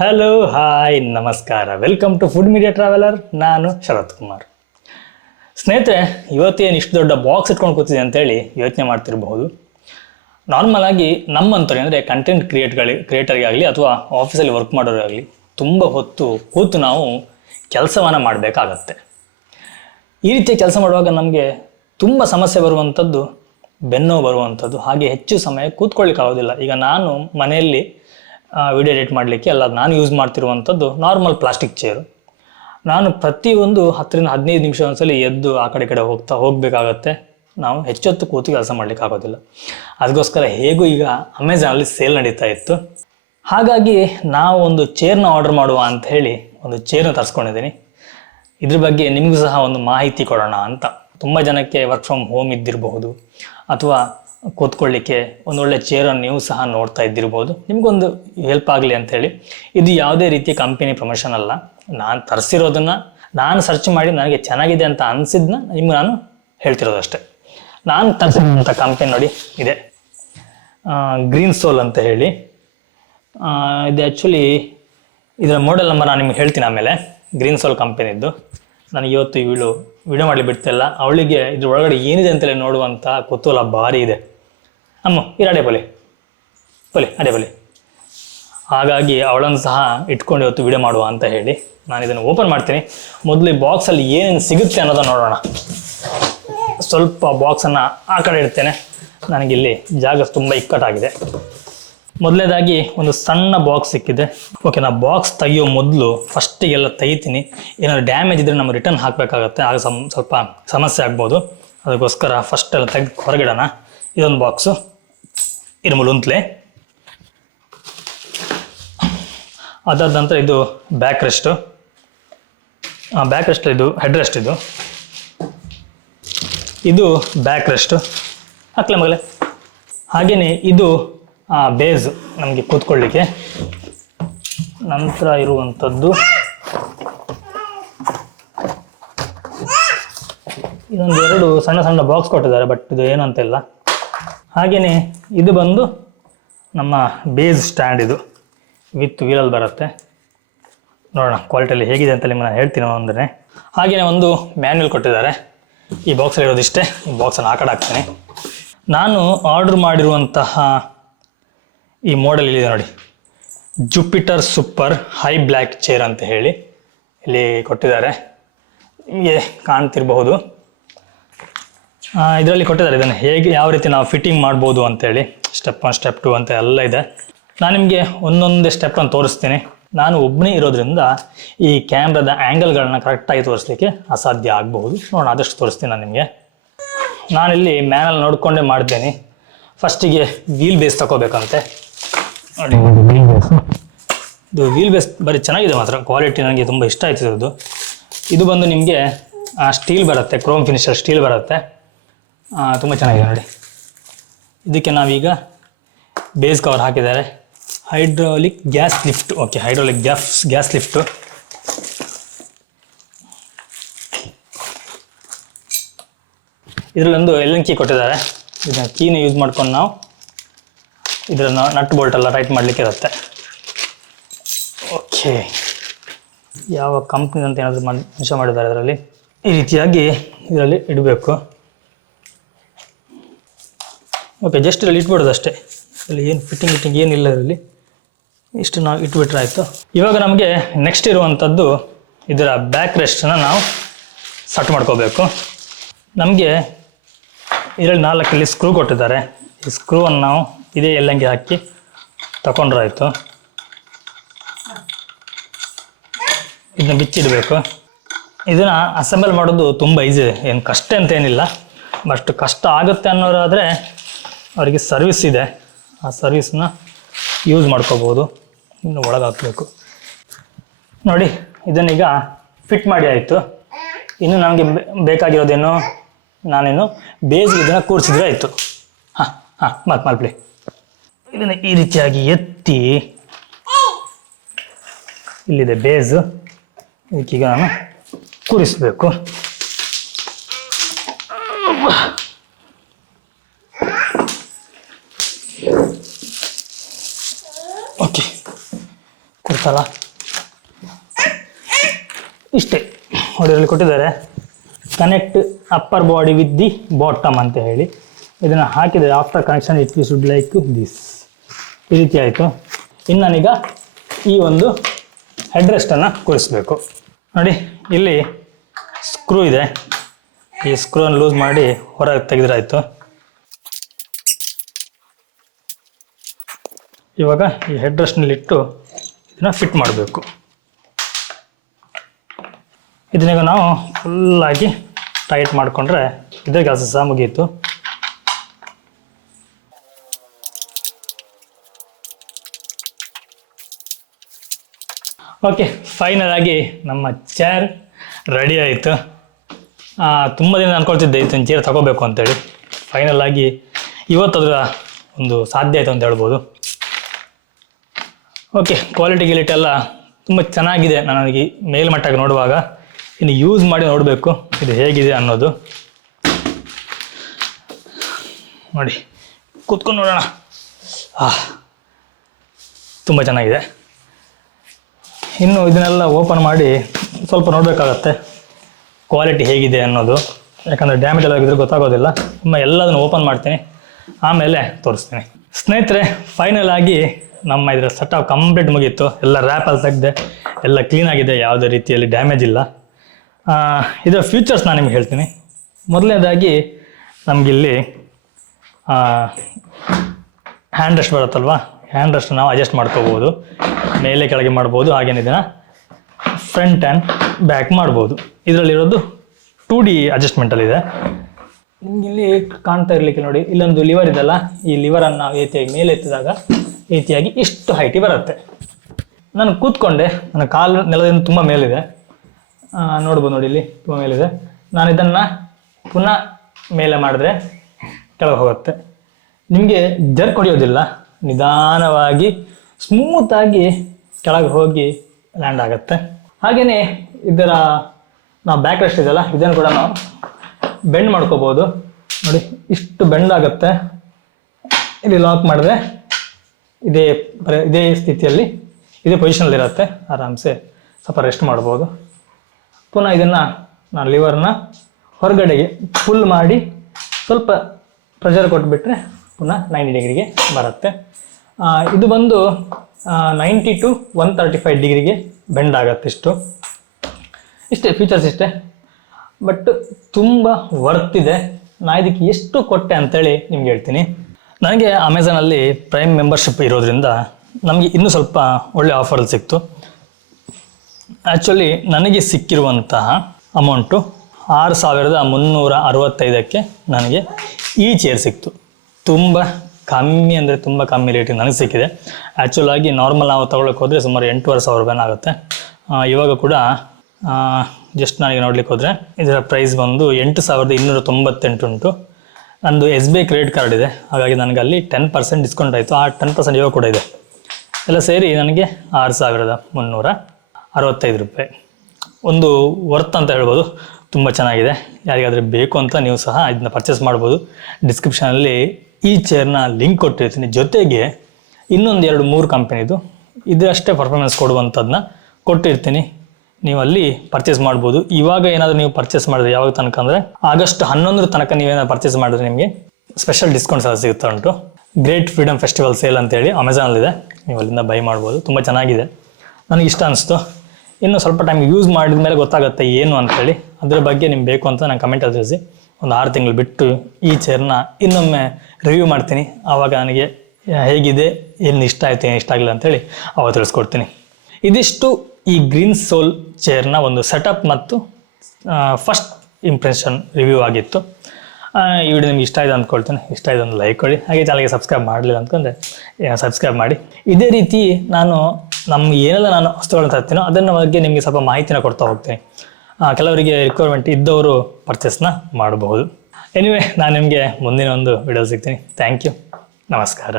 Hello hi ನಮಸ್ಕಾರ, welcome to food media traveller. ನಾನು ಶರತ್ ಕುಮಾರ್. ಸ್ನೇಹಿತರೆ, ಇವತ್ತೇನು ಇಷ್ಟು ದೊಡ್ಡ ಬಾಕ್ಸ್ ಇಟ್ಕೊಂಡು ಕೂತಿದೆ ಅಂತೇಳಿ ಯೋಚನೆ ಮಾಡ್ತಿರಬಹುದು. ನಾರ್ಮಲ್ ಆಗಿ ನಮ್ಮಂಥವ್ರು ಅಂದರೆ ಕಂಟೆಂಟ್ ಕ್ರಿಯೇಟರ್ಗಾಗಲಿ ಅಥವಾ ಆಫೀಸಲ್ಲಿ ವರ್ಕ್ ಮಾಡೋರಾಗಲಿ ತುಂಬ ಹೊತ್ತು ಕೂತು ನಾವು ಕೆಲಸವನ್ನು ಮಾಡಬೇಕಾಗತ್ತೆ. ಈ ರೀತಿಯ ಕೆಲಸ ಮಾಡುವಾಗ ನಮಗೆ ತುಂಬ ಸಮಸ್ಯೆ ಬರುವಂಥದ್ದು ಬೆನ್ನೋವು ಬರುವಂಥದ್ದು, ಹಾಗೆ ಹೆಚ್ಚು ಸಮಯ ಕೂತ್ಕೊಳ್ಳಿಕ್ಕಾಗೋದಿಲ್ಲ. ಈಗ ನಾನು ಮನೆಯಲ್ಲಿ ವಿಡಿಯೋ ಎಡಿಟ್ ಮಾಡಲಿಕ್ಕೆ ಎಲ್ಲ ನಾನು ಯೂಸ್ ಮಾಡ್ತಿರುವಂಥದ್ದು ನಾರ್ಮಲ್ ಪ್ಲಾಸ್ಟಿಕ್ ಚೇರು. ನಾನು ಪ್ರತಿಯೊಂದು 10-15 ನಿಮಿಷ ಒಂದ್ಸಲಿ ಎದ್ದು ಆ ಕಡೆ ಹೋಗಬೇಕಾಗತ್ತೆ. ನಾವು ಹೆಚ್ಚೊತ್ತು ಕೂತು ಕೆಲಸ ಮಾಡಲಿಕ್ಕೆ ಆಗೋದಿಲ್ಲ. ಅದಕ್ಕೋಸ್ಕರ ಹೇಗೂ ಈಗ ಅಮೆಝಾನಲ್ಲಿ ಸೇಲ್ ನಡೀತಾ ಇತ್ತು. ಹಾಗಾಗಿ ನಾವು ಒಂದು ಚೇರ್ನ ಆರ್ಡರ್ ಮಾಡುವ ಅಂತ ಹೇಳಿ ಒಂದು ಚೇರ್ನ ತರಿಸ್ಕೊಂಡಿದ್ದೀನಿ. ಇದ್ರ ಬಗ್ಗೆ ನಿಮಗೂ ಸಹ ಒಂದು ಮಾಹಿತಿ ಕೊಡೋಣ ಅಂತ. ತುಂಬ ಜನಕ್ಕೆ ವರ್ಕ್ ಫ್ರಮ್ ಹೋಮ್ ಇದ್ದಿರಬಹುದು ಅಥವಾ ಕೂತ್ಕೊಳ್ಳಿಕ್ಕೆ ಒಂದೊಳ್ಳೆ ಚೇರನ್ನು ನೀವು ಸಹ ನೋಡ್ತಾ ಇದ್ದಿರ್ಬೋದು. ನಿಮಗೊಂದು ಹೆಲ್ಪ್ ಆಗಲಿ ಅಂಥೇಳಿ. ಇದು ಯಾವುದೇ ರೀತಿಯ ಕಂಪನಿ ಪ್ರಮೋಷನ್ ಅಲ್ಲ. ನಾನು ತರಿಸಿರೋದನ್ನು ನಾನು ಸರ್ಚ್ ಮಾಡಿ ನನಗೆ ಚೆನ್ನಾಗಿದೆ ಅಂತ ಅನಿಸಿದ್ದನ್ನ ನಿಮ್ಗೆ ನಾನು ಹೇಳ್ತಿರೋದಷ್ಟೇ. ನಾನು ತರಿಸಿರೋಂಥ ಕಂಪನಿ ನೋಡಿ ಇದೆ, ಗ್ರೀನ್ ಸೋಲ್ ಅಂತ ಹೇಳಿ. ಇದು ಆ್ಯಕ್ಚುಲಿ ಇದರ ಮಾಡೆಲ್ ನಂಬರ್ ನಾನು ನಿಮ್ಗೆ ಹೇಳ್ತೀನಿ ಆಮೇಲೆ. ಗ್ರೀನ್ ಸೋಲ್ ಕಂಪನಿದ್ದು. ನನಗೆ ಇವತ್ತು ಇವಳು ವಿಡಿಯೋ ಮಾಡಲಿ ಬಿಡ್ತಿಲ್ಲ. ಅವಳಿಗೆ ಇದ್ರ ಒಳಗಡೆ ಏನಿದೆ ಅಂತೇಳಿ ನೋಡುವಂಥ ಕುತೂಹಲ ಭಾರಿ ಇದೆ. ಅಮ್ಮ ಅಡೆ ಬಲಿ. ಹಾಗಾಗಿ ಅವಳನ್ನು ಸಹ ಇಟ್ಕೊಂಡು ಇವತ್ತು ವಿಡಿಯೋ ಮಾಡುವ ಅಂತ ಹೇಳಿ ನಾನು ಇದನ್ನು ಓಪನ್ ಮಾಡ್ತೀನಿ. ಮೊದಲು ಈ ಬಾಕ್ಸಲ್ಲಿ ಏನೇನು ಸಿಗುತ್ತೆ ಅನ್ನೋದನ್ನು ನೋಡೋಣ. ಸ್ವಲ್ಪ ಬಾಕ್ಸನ್ನು ಆ ಕಡೆ ಇಡ್ತೇನೆ, ನನಗಿಲ್ಲಿ ಜಾಗ ತುಂಬ ಇಕ್ಕಟ್ಟಾಗಿದೆ. ಮೊದಲನೇದಾಗಿ ಒಂದು ಸಣ್ಣ ಬಾಕ್ಸ್ ಸಿಕ್ಕಿದೆ. ಓಕೆ, ನಾ ಬಾಕ್ಸ್ ತೆಗಿಯೋ ಮೊದಲು ಫಸ್ಟಿಗೆಲ್ಲ ತೆಗಿತೀನಿ. ಏನಾದ್ರು ಡ್ಯಾಮೇಜ್ ಇದ್ದರೆ ನಮ್ಮ ರಿಟರ್ನ್ ಹಾಕಬೇಕಾಗತ್ತೆ, ಆಗ ಸ್ವಲ್ಪ ಸಮಸ್ಯೆ ಆಗ್ಬೋದು. ಅದಕ್ಕೋಸ್ಕರ ಫಸ್ಟ್ ಎಲ್ಲ ತೆಗೆದು ಹೊರಗಿಡೋಣ. ಇದೊಂದು ಬಾಕ್ಸು, ಇದು ಮುಳುಂತ್ಲೆ. ಅದಾದ ನಂತರ ಇದು ಬ್ಯಾಕ್ ರೆಸ್ಟು. ಬ್ಯಾಕ್ ರೆಸ್ಟ್, ಇದು ಹೆಡ್ ರೆಸ್ಟ್. ಇದು ಬ್ಯಾಕ್ ರೆಸ್ಟು ಹಾಕ್ಲೆ ಮಗಲೇ. ಹಾಗೆಯೇ ಇದು ಬೇಸ್ ನಮಗೆ ಕೂತ್ಕೊಳ್ಳಿಕ್ಕೆ. ನಂತರ ಇರುವಂಥದ್ದು ಇದೊಂದು 2 ಸಣ್ಣ ಬಾಕ್ಸ್ ಕೊಟ್ಟಿದ್ದಾರೆ, ಬಟ್ ಇದು ಏನು ಅಂತ ಇಲ್ಲ. ಹಾಗೆಯೇ ಇದು ಬಂದು ನಮ್ಮ ಬೇಸ್ ಸ್ಟ್ಯಾಂಡ್. ಇದು ವಿತ್ ವೀಲಲ್ಲಿ ಬರುತ್ತೆ. ನೋಡೋಣ ಕ್ವಾಲಿಟಿಯಲ್ಲಿ ಹೇಗಿದೆ ಅಂತ ನಿಮ್ಮನ್ನು ಹೇಳ್ತೀನಿ ಅಂದರೆ. ಹಾಗೆಯೇ ಒಂದು ಮ್ಯಾನ್ಯಲ್ ಕೊಟ್ಟಿದ್ದಾರೆ. ಈ ಬಾಕ್ಸಲ್ಲಿ ಇರೋದಿಷ್ಟೇ. ಈ ಬಾಕ್ಸನ್ನು ಆ ಕಡೆ ಹಾಕ್ತೀನಿ. ನಾನು ಆರ್ಡ್ರ್ ಮಾಡಿರುವಂತಹ ಈ ಮಾಡೆಲ್ ಇಲ್ಲಿದೆ ನೋಡಿ, Jupiter super high black chair ಅಂತ ಹೇಳಿ ಇಲ್ಲಿ ಕೊಟ್ಟಿದ್ದಾರೆ. ನಿಮಗೆ ಕಾಣ್ತಿರಬಹುದು. ಇದರಲ್ಲಿ ಕೊಟ್ಟಿದ್ದಾರೆ ಇದನ್ನು ಹೇಗೆ ಯಾವ ರೀತಿ ನಾವು ಫಿಟ್ಟಿಂಗ್ ಮಾಡ್ಬೋದು ಅಂತೇಳಿ. ಸ್ಟೆಪ್ 1 ಸ್ಟೆಪ್ 2 ಅಂತ ಎಲ್ಲ ಇದೆ. ನಾನು ನಿಮಗೆ ಒಂದೊಂದೇ ಸ್ಟೆಪ್ಪನ್ನು ತೋರಿಸ್ತೀನಿ. ನಾನು ಒಬ್ಬನೇ ಇರೋದ್ರಿಂದ ಈ ಕ್ಯಾಮ್ರಾದ ಆ್ಯಂಗಲ್ಗಳನ್ನ ಕರೆಕ್ಟಾಗಿ ತೋರಿಸ್ಲಿಕ್ಕೆ ಅಸಾಧ್ಯ ಆಗಬಹುದು. ನೋಡೋಣ, ಆದಷ್ಟು ತೋರಿಸ್ತೀನಿ ನಾನು ನಿಮಗೆ. ನಾನಿಲ್ಲಿ ಮ್ಯಾನಲ್ಲಿ ನೋಡಿಕೊಂಡೇ ಮಾಡ್ತೇನೆ. ಫಸ್ಟಿಗೆ ವೀಲ್ ಬೇಸ್ ತಗೋಬೇಕಂತೆ. ನೋಡಿ, ವೀಲ್ ಬೇಸ್. ಇದು ವೀಲ್ ಬೇಸ್ ಬರೀ ಚೆನ್ನಾಗಿದೆ ಮಾತ್ರ, ಕ್ವಾಲಿಟಿ ನನಗೆ ತುಂಬ ಇಷ್ಟ ಆಯ್ತು. ಇದು ಬಂದು ನಿಮಗೆ ಸ್ಟೀಲ್ ಬರುತ್ತೆ, ಕ್ರೋಮ್ ಫಿನಿಷರ್ ಸ್ಟೀಲ್ ಬರುತ್ತೆ. ತುಂಬ ಚೆನ್ನಾಗಿದೆ ನೋಡಿ. ಇದಕ್ಕೆ ನಾವೀಗ ಬೇಸ್ ಕವರ್ ಹಾಕಿದ್ದಾರೆ. Hydraulic gas lift. Okay, hydraulic gas lift. ಇದರಲ್ಲೊಂದು ಎಲ್ ಕೀ ಕೊಟ್ಟಿದ್ದಾರೆ. ಇದನ್ನ ಕೀನ ಯೂಸ್ ಮಾಡ್ಕೊಂಡು ನಾವು ಇದನ್ನು ನಟ್ ಬೋಲ್ಟ್ ಎಲ್ಲ ಟೈಟ್ ಮಾಡಲಿಕ್ಕೆ ಇರುತ್ತೆ. ಓಕೆ, ಯಾವ ಕಂಪ್ನಿ ಅಂತ ಏನಾದರೂ ಮೆನ್ಷನ್ ಮಾಡಿದ್ದಾರೆ ಇದರಲ್ಲಿ. ಈ ರೀತಿಯಾಗಿ ಇದರಲ್ಲಿ ಇಡಬೇಕು. ಓಕೆ, ಜಸ್ಟ್ ಇದರಲ್ಲಿ ಇಟ್ಬಿಡೋದು ಅಷ್ಟೇ. ಇಲ್ಲಿ ಏನು ಫಿಟ್ಟಿಂಗ್ ಏನಿಲ್ಲ ಇದರಲ್ಲಿ. ಇಷ್ಟು ನಾವು ಇಟ್ಬಿಟ್ರೆ ಆಯಿತು. ಇವಾಗ ನಮಗೆ ನೆಕ್ಸ್ಟ್ ಇರುವಂಥದ್ದು ಇದರ ಬ್ಯಾಕ್ ರೆಸ್ಟನ್ನು ನಾವು ಸೆಟ್ ಮಾಡ್ಕೋಬೇಕು. ನಮಗೆ ಇದರಲ್ಲಿ 4 ಸ್ಕ್ರೂ ಕೊಟ್ಟಿದ್ದಾರೆ. ಈ ಸ್ಕ್ರೂವನ್ನು ನಾವು ಇದೇ ಎಲ್ಲಂಗೆ ಹಾಕಿ ತಗೊಂಡ್ರಾಯ್ತು. ಇದನ್ನ ಬಿಚ್ಚಿಡಬೇಕು. ಇದನ್ನು ಅಸೆಂಬಲ್ ಮಾಡೋದು ತುಂಬ ಈಸಿ, ಏನು ಕಷ್ಟ ಅಂತೇನಿಲ್ಲ. ಬಟ್ ಕಷ್ಟ ಆಗುತ್ತೆ ಅನ್ನೋರಾದರೆ ಅವರಿಗೆ ಸರ್ವಿಸ್ ಇದೆ, ಆ ಸರ್ವಿಸ್ನ ಯೂಸ್ ಮಾಡ್ಕೋಬೋದು. ಇನ್ನು ಒಳಗೆ ಹಾಕಬೇಕು ನೋಡಿ. ಇದನ್ನೀಗ ಫಿಟ್ ಮಾಡಿ ಆಯಿತು. ಇನ್ನು ನಮಗೆ ಬೇಕಾಗಿರೋದೇನು, ನಾನೇನು ಬೇಸ್ಗೆ ಇದನ್ನು ಕೂರಿಸಿದ್ರೆ ಆಯಿತು. ಮತ್ತೆ ಮಲ್ಪಲಿ ಇದನ್ನು ಈ ರೀತಿಯಾಗಿ ಎತ್ತಿ, ಇಲ್ಲಿದೆ ಬೇಸು, ಇದಕ್ಕೀಗ ನಾನು ಕೂರಿಸಬೇಕು. ಓಕೆ, ಅಲ್ಲ, ಇಷ್ಟೇ ಅವರಲ್ಲಿ ಕೊಟ್ಟಿದ್ದಾರೆ. Connect upper body with the bottom ಅಂತ ಹೇಳಿ ಇದನ್ನು ಹಾಕಿದರೆ after connection it should like this, ಈ ರೀತಿ ಆಯಿತು. ಇನ್ನು ನಾನೀಗ ಈ ಒಂದು ಹೆಡ್ ರೆಸ್ಟನ್ನು ಕೂರಿಸ್ಬೇಕು. ನೋಡಿ ಇಲ್ಲಿ ಸ್ಕ್ರೂ ಇದೆ, ಈ ಸ್ಕ್ರೂವನ್ನು ಲೂಸ್ ಮಾಡಿ ಹೊರಗೆ ತೆಗೆದ್ರಾಯ್ತು. ಇವಾಗ ಈ ಹೆಡ್ ರೆಸ್ಟ್ನಲ್ಲಿಟ್ಟು ಇದನ್ನು ಫಿಟ್ ಮಾಡಬೇಕು. ಇದನ್ನೀಗ ನಾವು ಫುಲ್ಲಾಗಿ ಟೈಟ್ ಮಾಡಿಕೊಂಡ್ರೆ ಇದೇ ಕೆಲಸ ಸಹ ಮುಗೀತು. ಓಕೆ, ಫೈನಲ್ ಆಗಿ ನಮ್ಮ ಚೇರ್ ರೆಡಿ ಆಯಿತು. ತುಂಬ ದಿನ ಅಂದ್ಕೊಳ್ತಿದ್ದೆ ಇದನ್ನು ಚೇರ್ ತಗೋಬೇಕು ಅಂತೇಳಿ. ಫೈನಲ್ ಆಗಿ ಇವತ್ತದರ ಒಂದು ಸಾಧ್ಯ ಆಯಿತು ಅಂತ ಹೇಳ್ಬೋದು. ಓಕೆ, ಕ್ವಾಲಿಟಿ ಗಿಲಿಟಿ ಎಲ್ಲ ತುಂಬ ಚೆನ್ನಾಗಿದೆ. ನನಗೆ ಮೇಲ್ಮಟ್ಟಕ್ಕೆ ನೋಡುವಾಗ ಇನ್ನು ಯೂಸ್ ಮಾಡಿ ನೋಡಬೇಕು ಇದು ಹೇಗಿದೆ ಅನ್ನೋದು. ನೋಡಿ ಕೂತ್ಕೊಂಡು ನೋಡೋಣ. ತುಂಬ ಚೆನ್ನಾಗಿದೆ. ಇನ್ನು ಇದನ್ನೆಲ್ಲ ಓಪನ್ ಮಾಡಿ ಸ್ವಲ್ಪ ನೋಡಬೇಕಾಗತ್ತೆ ಕ್ವಾಲಿಟಿ ಹೇಗಿದೆ ಅನ್ನೋದು, ಯಾಕಂದರೆ ಡ್ಯಾಮೇಜ್ ಎಲ್ಲ ಆಗಿದ್ರೆ ಗೊತ್ತಾಗೋದಿಲ್ಲ. ಎಲ್ಲದನ್ನು ಓಪನ್ ಮಾಡ್ತೀನಿ, ಆಮೇಲೆ ತೋರಿಸ್ತೀನಿ. ಸ್ನೇಹಿತರೆ, ಫೈನಲ್ ಆಗಿ ನಮ್ಮ ಇದರ ಸೆಟಪ್ ಕಂಪ್ಲೀಟ್ ಮುಗೀತು. ಎಲ್ಲ ರ್ಯಾಪಲ್ಲಿ ತೆಗೆದೆ, ಎಲ್ಲ ಕ್ಲೀನಾಗಿದೆ, ಯಾವುದೇ ರೀತಿಯಲ್ಲಿ ಡ್ಯಾಮೇಜ್ ಇಲ್ಲ. ಇದರ ಫ್ಯೂಚರ್ಸ್ ನಾನು ನಿಮ್ಗೆ ಹೇಳ್ತೀನಿ. ಮೊದಲನೇದಾಗಿ ನಮಗಿಲ್ಲಿ ಹ್ಯಾಂಡ್ ರೆಸ್ಟ್ ಬರುತ್ತಲ್ವ, ಹ್ಯಾಂಡ್ ರೆಸ್ಟ್ ನಾವು ಅಡ್ಜಸ್ಟ್ ಮಾಡ್ಕೋಬೋದು, ಮೇಲೆ ಕೆಳಗೆ ಮಾಡ್ಬೋದು. ಹಾಗೇನು ಇದನ್ನು ಫ್ರಂಟ್ ಆ್ಯಂಡ್ ಬ್ಯಾಕ್ ಮಾಡ್ಬೋದು. ಇದರಲ್ಲಿರೋದು 2D ಅಡ್ಜಸ್ಟ್ಮೆಂಟಲ್ಲಿದೆ. ನಿಮ್ಗೆ ಇಲ್ಲಿ ಕಾಣ್ತಾ ಇರಲಿಕ್ಕೆ ನೋಡಿ, ಇಲ್ಲೊಂದು ಲಿವರ್ ಇದೆಲ್ಲ, ಈ ಲಿವರನ್ನು ನಾವು ರೀತಿಯಾಗಿ ಮೇಲೆ ಎತ್ತಿದಾಗ ಈ ರೀತಿಯಾಗಿ ಇಷ್ಟು ಹೈಟಿ ಬರುತ್ತೆ. ನಾನು ಕೂತ್ಕೊಂಡೆ, ನನ್ನ ಕಾಲು ನೆಲದಿಂದ ತುಂಬ ಮೇಲಿದೆ, ನೋಡ್ಬೋದು ನೋಡಿ, ಇಲ್ಲಿ ತುಂಬ ಮೇಲಿದೆ. ನಾನು ಇದನ್ನು ಪುನಃ ಮೇಲೆ ಮಾಡಿದ್ರೆ ಕೆಳಗೆ ಹೋಗುತ್ತೆ. ನಿಮಗೆ ಜರ್ಕ್ ಹೊಡೆಯೋದಿಲ್ಲ, ನಿಧಾನವಾಗಿ ಸ್ಮೂತಾಗಿ ಕೆಳಗೆ ಹೋಗಿ ಲ್ಯಾಂಡ್ ಆಗುತ್ತೆ. ಹಾಗೆಯೇ ಇದರ ನಾವು ಬ್ಯಾಕ್ ರೆಸ್ಟ್ ಇದೆಯಲ್ಲ, ಇದನ್ನು ಕೂಡ ನಾವು ಬೆಂಡ್ ಮಾಡ್ಕೋಬೋದು. ನೋಡಿ ಇಷ್ಟು ಬೆಂಡ್ ಆಗುತ್ತೆ. ಇಲ್ಲಿ ಲಾಕ್ ಮಾಡಿದ್ರೆ ಇದೇ ಸ್ಥಿತಿಯಲ್ಲಿ ಇದೇ ಪೊಸಿಷನಲ್ಲಿರುತ್ತೆ. ಆರಾಮ್ಸೆ ಸ್ವಲ್ಪ ರೆಸ್ಟ್ ಮಾಡ್ಬೋದು. ಪುನಃ ಇದನ್ನು ನಾನು ಲಿವರ್ನ ಹೊರಗಡೆಗೆ ಪುಲ್ ಮಾಡಿ ಸ್ವಲ್ಪ ಪ್ರೆಷರ್ ಕೊಟ್ಬಿಟ್ರೆ ಪುನಃ 90 ಡಿಗ್ರಿಗೆ ಬರುತ್ತೆ. ಇದು ಬಂದು 90 to 135 ಡಿಗ್ರಿಗೆ ಬೆಂಡ್ ಆಗುತ್ತೆ. ಇಷ್ಟೇ ಫೀಚರ್ಸ್ ಇಷ್ಟೇ, ಬಟ್ ತುಂಬ ವರ್ತ್ ಇದೆ. ನಾನು ಇದಕ್ಕೆ ಎಷ್ಟು ಕೊಟ್ಟೆ ಅಂತೇಳಿ ನಿಮ್ಗೆ ಹೇಳ್ತೀನಿ. ನನಗೆ ಅಮೆಝಾನಲ್ಲಿ ಪ್ರೈಮ್ ಮೆಂಬರ್ಶಿಪ್ ಇರೋದ್ರಿಂದ ನಮಗೆ ಇನ್ನೂ ಸ್ವಲ್ಪ ಒಳ್ಳೆ ಆಫರಲ್ಲಿ ಸಿಕ್ತು. ಆ್ಯಕ್ಚುಲಿ ನನಗೆ ಸಿಕ್ಕಿರುವಂತಹ ಅಮೌಂಟು 6,365ಕ್ಕೆ ನನಗೆ ಈ ಚೇರ್ ಸಿಕ್ತು. ತುಂಬ ಕಮ್ಮಿ ಅಂದರೆ ತುಂಬ ಕಮ್ಮಿ ರೇಟಿಗೆ ನನಗೆ ಸಿಕ್ಕಿದೆ. ಆ್ಯಕ್ಚುಲಾಗಿ ನಾರ್ಮಲ್ ನಾವು ತೊಗೊಳಕ್ಕೆ ಹೋದರೆ ಸುಮಾರು 8,500 ರೂಪಾಯಿ ಆಗುತ್ತೆ. ಇವಾಗ ಕೂಡ ಜಸ್ಟ್ ನನಗೆ ನೋಡ್ಲಿಕ್ಕೆ ಹೋದರೆ ಇದರ ಪ್ರೈಸ್ ಬಂದು 8,298 ಉಂಟು. ನಂದು SBI ಕ್ರೆಡಿಟ್ ಕಾರ್ಡ್ ಇದೆ, ಹಾಗಾಗಿ ನನಗೆ ಅಲ್ಲಿ 10% ಡಿಸ್ಕೌಂಟ್ ಆಯಿತು. ಆ 10% ಇವಾಗ ಕೂಡ ಇದೆ. ಎಲ್ಲ ಸೇರಿ ನನಗೆ 6,365 ರೂಪಾಯಿ. ಒಂದು ವರ್ತ್ ಅಂತ ಹೇಳ್ಬೋದು. ತುಂಬ ಚೆನ್ನಾಗಿದೆ. ಯಾರಿಗಾದರೆ ಬೇಕು ಅಂತ ನೀವು ಸಹ ಇದನ್ನ ಪರ್ಚೇಸ್ ಮಾಡ್ಬೋದು. ಡಿಸ್ಕ್ರಿಪ್ಷನಲ್ಲಿ ಈ ಚೇರ್ನ ಲಿಂಕ್ ಕೊಟ್ಟಿರ್ತೀನಿ. ಜೊತೆಗೆ ಇನ್ನೊಂದು 2-3 ಕಂಪನಿದು ಇದರಷ್ಟೇ ಪರ್ಫಾರ್ಮೆನ್ಸ್ ಕೊಡುವಂಥದ್ದನ್ನ ಕೊಟ್ಟಿರ್ತೀನಿ. ನೀವು ಅಲ್ಲಿ ಪರ್ಚೇಸ್ ಮಾಡ್ಬೋದು. ಇವಾಗ ಏನಾದರೂ ನೀವು ಪರ್ಚೇಸ್ ಮಾಡಿದ್ರೆ, ಯಾವಾಗ ತನಕ ಅಂದರೆ August 11 ತನಕ ನೀವೇನಾದ್ರು ಪರ್ಚೇಸ್ ಮಾಡಿದ್ರೆ ನಿಮಗೆ ಸ್ಪೆಷಲ್ ಡಿಸ್ಕೌಂಟ್ಸ್ ಎಲ್ಲ ಸಿಗುತ್ತಾ ಉಂಟು. ಗ್ರೇಟ್ ಫ್ರೀಡಮ್ ಫೆಸ್ಟಿವಲ್ ಸೇಲ್ ಅಂತೇಳಿ ಅಮೆಝಾನಲ್ಲಿದೆ, ನೀವು ಅಲ್ಲಿಂದ ಬೈ ಮಾಡ್ಬೋದು. ತುಂಬ ಚೆನ್ನಾಗಿದೆ, ನನಗೆ ಇಷ್ಟ ಅನಿಸ್ತು. ಇನ್ನು ಸ್ವಲ್ಪ ಟೈಮ್ ಯೂಸ್ ಮಾಡಿದ ಮೇಲೆ ಗೊತ್ತಾಗುತ್ತೆ ಏನು ಅಂಥೇಳಿ. ಅದ್ರ ಬಗ್ಗೆ ನಿಮ್ಗೆ ಬೇಕು ಅಂತ ನಾನು ಕಮೆಂಟಲ್ಲಿ ತಿಳಿಸಿ. ಒಂದು 6 ತಿಂಗಳು ಬಿಟ್ಟು ಈ ಚೇರ್ನ ಇನ್ನೊಮ್ಮೆ ರಿವ್ಯೂ ಮಾಡ್ತೀನಿ. ಆವಾಗ ನನಗೆ ಹೇಗಿದೆ, ಏನು ಇಷ್ಟ ಆಯಿತು, ಏನು ಇಷ್ಟ ಆಗಿಲ್ಲ ಅಂತೇಳಿ ಅವಾಗ ತಿಳಿಸ್ಕೊಡ್ತೀನಿ. ಇದಿಷ್ಟು ಈ ಗ್ರೀನ್ ಸೋಲ್ ಚೇರ್ನ ಒಂದು ಸೆಟಪ್ ಮತ್ತು ಫಸ್ಟ್ ಇಂಪ್ರೆಷನ್ ರಿವ್ಯೂ ಆಗಿತ್ತು. ಈ ವಿಡಿಯೋ ನಿಮ್ಗೆ ಇಷ್ಟ ಆಗಿದೆ ಅಂದ್ಕೊಳ್ತೀನಿ. ಇಷ್ಟ ಆಗಿದೆ ಒಂದು ಲೈಕ್ ಕೊಡಿ. ಹಾಗೆ ಚಾನಲ್ಗೆ ಸಬ್ಸ್ಕ್ರೈಬ್ ಮಾಡಲಿಲ್ಲ ಅಂದ್ಕೊಂಡ್ರೆ ಸಬ್ಸ್ಕ್ರೈಬ್ ಮಾಡಿ. ಇದೇ ರೀತಿ ನಾನು ಏನೆಲ್ಲ ನಾನು ವಸ್ತುಗಳನ್ನ ತರ್ತೀನೋ ಅದನ್ನ ಬಗ್ಗೆ ನಿಮಗೆ ಸ್ವಲ್ಪ ಮಾಹಿತಿನ ಕೊಡ್ತಾ ಹೋಗ್ತೀನಿ. ಕೆಲವರಿಗೆ ರಿಕ್ವೈರ್ಮೆಂಟ್ ಇದ್ದವರು ಪರ್ಚೇಸ್ನ ಮಾಡಬಹುದು. ಎನಿವೆ, ನಾನು ನಿಮಗೆ ಮುಂದಿನ ಒಂದು ವಿಡಿಯೋ ಸಿಗ್ತೀನಿ. ಥ್ಯಾಂಕ್ ಯು, ನಮಸ್ಕಾರ.